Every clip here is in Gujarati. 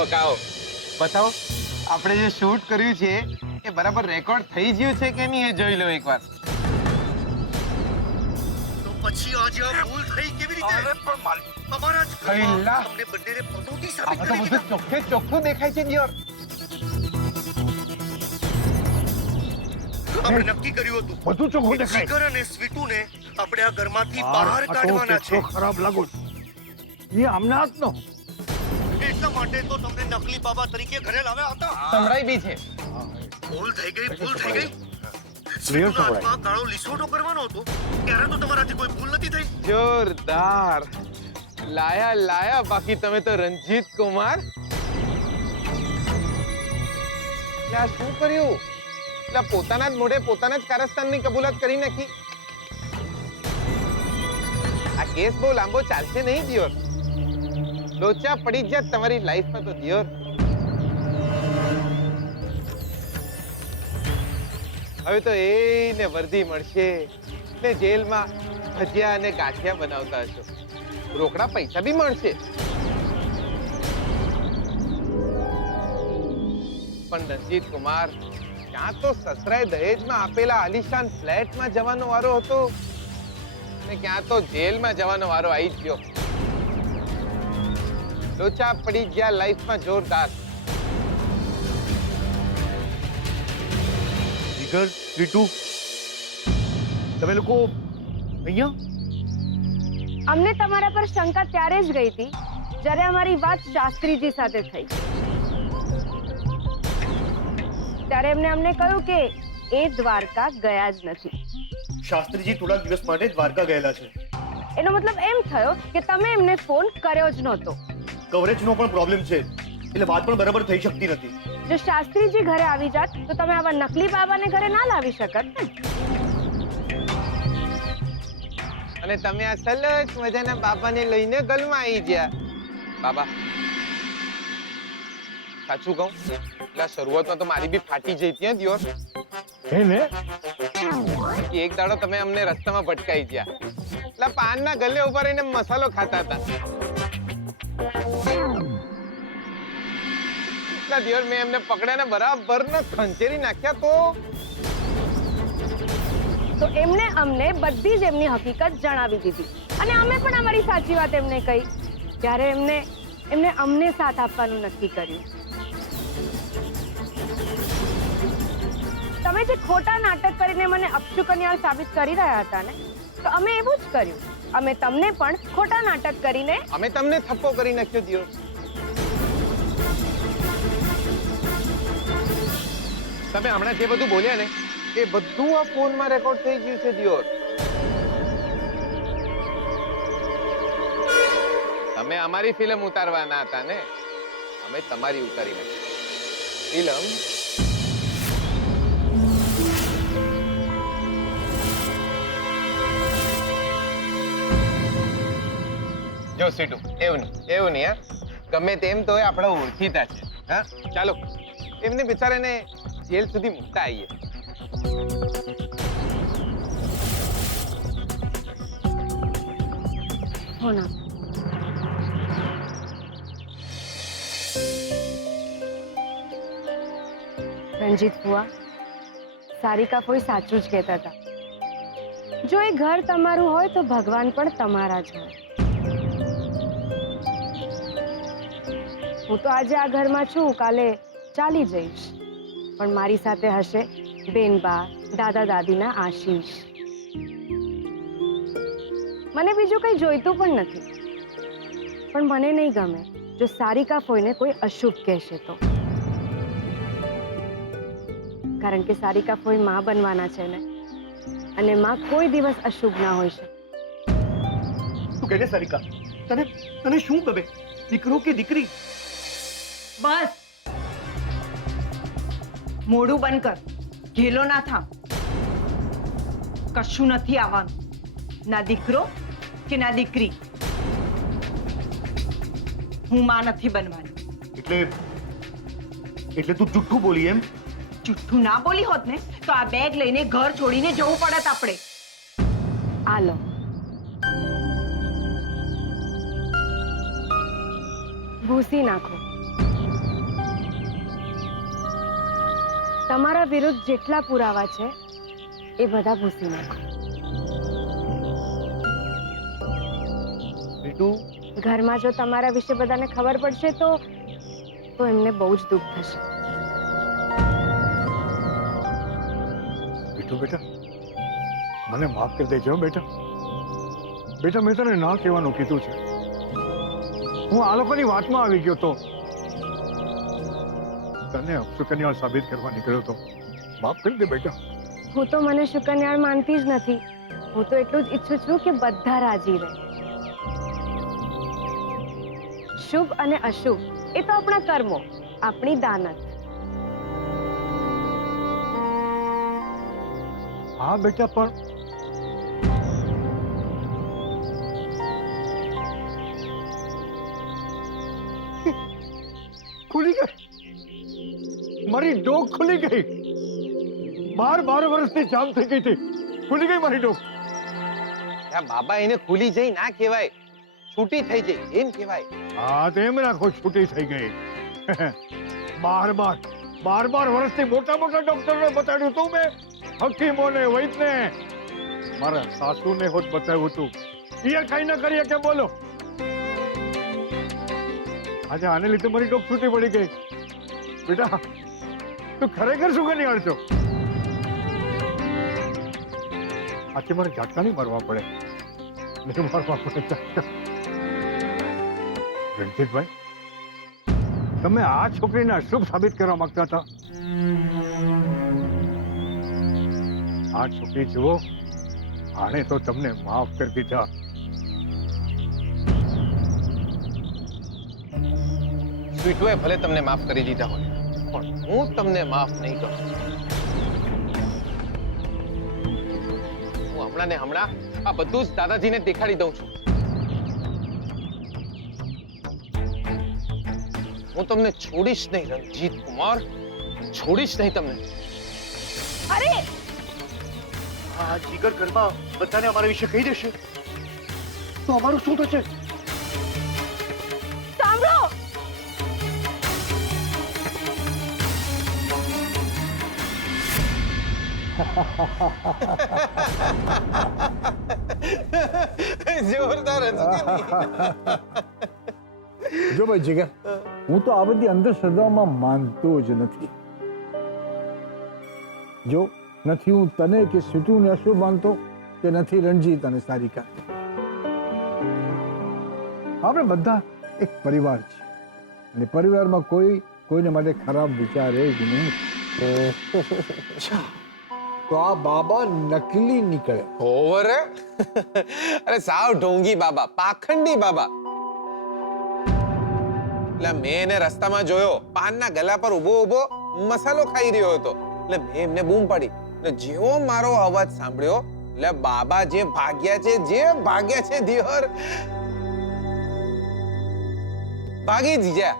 બકાઓ બતાવો આપણે જે શૂટ કર્યું છે એ બરાબર રેકોર્ડ થઈ ગયું છે કે નહીં એ જોઈ લો એકવાર. તો પછી આજે આ ભૂલ થઈ કેવી રીતે? અરે પણ માલિક અમારા જ કઈલા. તમને બંનેને પનોતી આ સાબિત તો કરી બધું દીધા. ચોખ્ખે ચોખ્ખું દેખાય છે દિયોર. આપણે નક્કી કર્યું હતું બધું ચોખ્ખું કે દેખાય. જીગર અને સ્વીટુને આપણે આ ઘરમાંથી બહાર કાઢવાના છે. ખરાબ લાગુ એ આમના હાથનો. એટલા માટે તો તમને નકલી બાબા તરીકે ઘરે લાવ્યા હતા. સંભળાઈ બી છે. ભૂલ થઈ ગઈ, ભૂલ થઈ ગઈ. ક્લિયર સ્વીટુના સંભળાય. હાથમાં કાળો લીસોટો કરવાનો હતો ત્યારે તો તમારાથી કોઈ ભૂલ નથી થઈ. જોરદાર લાયા લાયા. બાકી તમે તો રંજીત કુમાર. આ શું કર્યું? એટલે પોતાના જ મોઢે પોતાના જ કારસ્તાનની કબૂલાત કરી નાખી. આ કેસ બહુ લાંબો ચાલશે નહીં દિયોર. લોચા પડી જ જાત તમારી લાઈફમાં તો દિયોર. હવે તો એને વર્દી મળશે ને જેલમાં ભજીયા અને ગાંઠિયા બનાવતા હશો. રોકડા પૈસા બી મળશે. પણ રંજીત કુમાર, ક્યાં તો સસરાએ દહેજમાં આપેલા આલિશાન ફ્લેટમાં જવાનો વારો હતો ને ક્યાં તો જેલમાં જવાનો વારો આવી જ ગયો. લોચા પડી ગયા લાઈફમાં જોરદાર. જીગર, સ્વીટુ, તમે લોકો અહીંયા? અમને તમારા પર શંકા ત્યારે જ ગઈ હતી જ્યારે અમારી વાત શાસ્ત્રીજી સાથે થઈ. ત્યારે એમને અમને કહ્યું કે એ દ્વારકા ગયા જ નથી. શાસ્ત્રીજી થોડા દિવસ માટે દ્વારકા ગયેલા છે. એનો મતલબ એમ થયો કે તમે એમને ફોન કર્યો જ નહોતો. કવરેજનો પણ પ્રોબ્લેમ છે એટલે વાત પણ બરાબર થઈ શકતી નથી. જો શાસ્ત્રીજી ઘરે આવી જાત તો તમે આવા નકલી બાબાને ઘરે ના લાવી શકત ને. અને તમે આ સલસ મજાના બાબાને લઈને ગલમાં આવી ગયા. બાબા સાચું કહું એટલે શરૂઆતમાં તો મારી બી ફાટી જઈ હતી દિયોર. હે ને? કે એક દાડો તમે અમને રસ્તામાં ભટકાઈ ગયા એટલે પાનના ગલ્લે ઉભા રહીને મસાલો ખાતા હતા. એટલા દિયોર મેં એમને પકડ્યાને બરાબર ને ખંચેરી નાખ્યા. તો એમને અમને બધી જ એમની હકીકત જણાવી દીધી અને અમે પણ અમારી સાચી વાત એમને કહી. ત્યારે એમને અમને સાથ આપવાનું નક્કી કર્યું. તમે જે ખોટા નાટક કરીને મને અપશુકનિયાળ સાબિત કરી રહ્યા હતા ને, તો અમે એવું જ કર્યું. અમે તમને પણ ખોટા નાટક કરીને અમે તમને થપ્પો કરી નાખ્યો દિયોર. તમે હમણાં જે બધું બોલ્યા ને એ બધું આ ફોનમાં રેકોર્ડ થઈ ગયું છે દિયોર. તમે અમારી ફિલ્મ ઉતારવાના હતા ને, અમે તમારી ઉતારી નાખી ફિલ્મ. જો સીટુ એવું નહીં હા. ગમે તેમ તો આપણા ઓળખીતા છે. હા ચાલો એમને બિચારાને જેલ સુધી મૂકતા આવીએ. હોના રંજીત ફુઆ, સારિકા કોઈ સાચું જ કહેતા હતા. જો એ ઘર તમારું હોય તો ભગવાન પણ તમારા જ હોય. હું તો આજે આ ઘરમાં છું, કાલે ચાલી જઈશ, પણ મારી સાથે હશે બેનબા, દાદા દાદીના આશીષ. મને બીજું કંઈ જોઈતું પણ નથી, પણ મને નહીં ગમે જો સારિકા ફોઈને કોઈ અશુભ કહેશે તો. કારણ કે સારિકા ફોઈ માં બનવાના છે ને, અને માં કોઈ દિવસ અશુભ ના હોય છે. તું કહે સારિકા, તને શું ગમે, દીકરો કે દીકરી? બસ મોઢું બંધ કર, ઘેલો ના થા. કશું નથી આવવાનું, ના દીકરો કે ના દીકરી. હું માં નથી બનવાની. એટલે તું જુઠ્ઠું બોલી એમ? જુઠ્ઠું ના બોલી હોત ને તો આ બેગ લઈને ઘર છોડીને જવું પડત આપણે. આ લો, ભૂસી નાખો. તમારા વિરુદ્ધ જેટલા પુરાવા છે એ બધા ભૂસી નાખો. રીટુ, ઘરમાં જો તમારા વિશે બધાને ખબર પડશે તો એમને બહુ જ દુઃખ થશે. રીટુ બેટા, મને માફ કરી દેજો બેટા. બેટા, મેં તને ના કહેવાનું કીધું છે. હું આ લોકોની વાતમાં આવી ગયો તો તને અપશુકનિયાળ સાબિત કરવા નીકળ્યો તો. માફ કરી દે બેટા. હું તો મને શુકન્યાળ માનતી જ નથી. હું તો એટલું જ ઈચ્છું છું કે બધા રાજી રહે. શુભ અને અશુભ એ તો આપણા કર્મો, આપણી દાનત. હા બેટા, પણ ખુલી ગઈ. મારી ડોક ખુલી ગઈ. 12 વર્ષથી જામ થઈ ગઈ હતી. ખુલી ગઈ મારી ડોક. બાબા, એને ખુલી જઈ ના કહેવાય, છૂટી થઈ જઈ એમ કહેવાય. હા, તેમ રાખો, છૂટી થઈ ગઈ. 12 વર્ષથી મોટા ડોક્ટરને બતાડ્યું તું મેં, હકીમોને, વૈદને. મારા સાસુને હોત બતાવ્યું તું. ઈયર કઈ ના કરીએ કે બોલો. આજે આને લીધે મારી ડોક છૂટી પડી ગઈ. બેટા, તું ખરેખર શું કરી છો? આજે મારે ઝાટકા નહીં મારવા પડે. નહીં મારવા પડે ઝાટકા. રણજીતભાઈ, તમે આ છોકરીને અશુભ સાબિત કરવા માંગતા હતા. આ છોકરી જુઓ, આણે તો તમને માફ કરી દીધા. સ્વીટુએ ભલે તમને માફ કરી દીધા હોય, પણ હું તમને માફ નહીં કરું. હું હમણાં ને હમણાં આ બધું જ દાદાજીને દેખાડી દઉં છું. હું તમને છોડીશ નહીં રણજીત કુમાર, છોડીશ નહીં તમને. અરે આ જીગર ઘરમાં બધાને અમારા વિશે કહી દેશે તો અમારું શું થશે? સાંભળો, જોરદાર હતું કે નહીં? જો ભાઈ જીગર, હું તો આ બધી અંધશ્રદ્ધાઓમાં માનતો જ નથી. જો નથી હું તને કે સ્વીટુને અશુભ માનતો, કે નથી રણજીત અને સારિકા. આપણે બધા એક પરિવાર છે અને પરિવારમાં કોઈને માટે ખરાબ વિચારે જ નહીં. તો આ બાબા નકલી નીકળે. ઓવર અરે સાવ ઢોંગી બાબા, પાખંડી બાબા. એટલે મેં એને રસ્તામાં જોયો, પાનના ગલા પર ઊભો મસાલો ખાઈ રહ્યો હતો. એટલે મેં એમને બૂમ પાડી. એટલે જેવો મારો અવાજ સાંભળ્યો, એટલે બાબા જે ભાગ્યા છે દિયોર, ભાગી જ ગયા.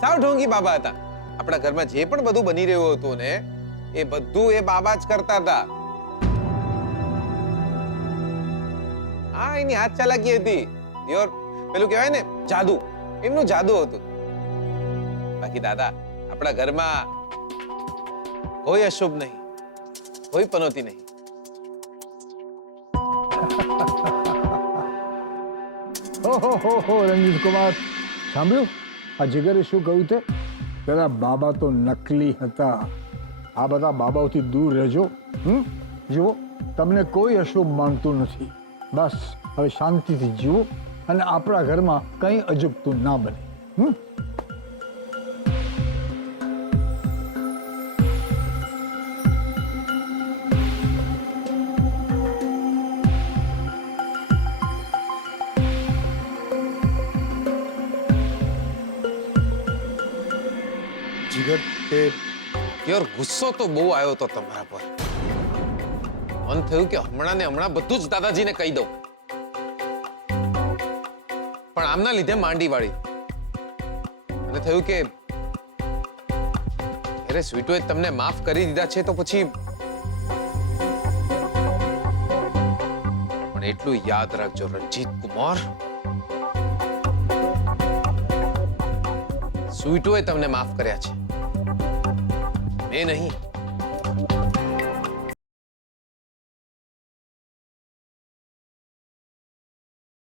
સાવ ઢોંગી બાબા હતા. આપણા ઘરમાં જે પણ બધું બની રહ્યું હતું ને, એ બધું એ બાબા જ કરતા હતા. હા, એની હાથ ચાલાકી હતી દિયોર. પેલું કહેવાય ને જાદુ, એમનું જાદુ હતું. બાકી દાદા, આપણા ઘરમાં કોઈ અશુભ નહીં, કોઈ પનોતી નહીં. ઓહો રણજીત કુમાર, સાંભળ્યું આ જીગરે શું કહ્યું તે? પેલા બાબા તો નકલી હતા. આ બધા બાબાઓથી દૂર રહેજો. જુઓ, તમને કોઈ અશુભ માનતું નથી. બસ હવે શાંતિથી જીવો અને આપણા ઘરમાં કંઈ અજુગતું ના બને. જીગર, તે યાર, ગુસ્સો તો બહુ આવ્યો તો તમારા પર. મન થયું કે હમણાં ને હમણાં બધું જ દાદાજીને કહી દઉં, પણ આમના લીધે માંડી વાળી. મને થયું કે અરે સ્વીટુએ તમને માફ કરી દીધા છે તો પછી, પણ એટલું યાદ રાખજો રણજીત કુમાર, સ્વીટુએ તમને માફ કર્યા છે. मैं नहीं।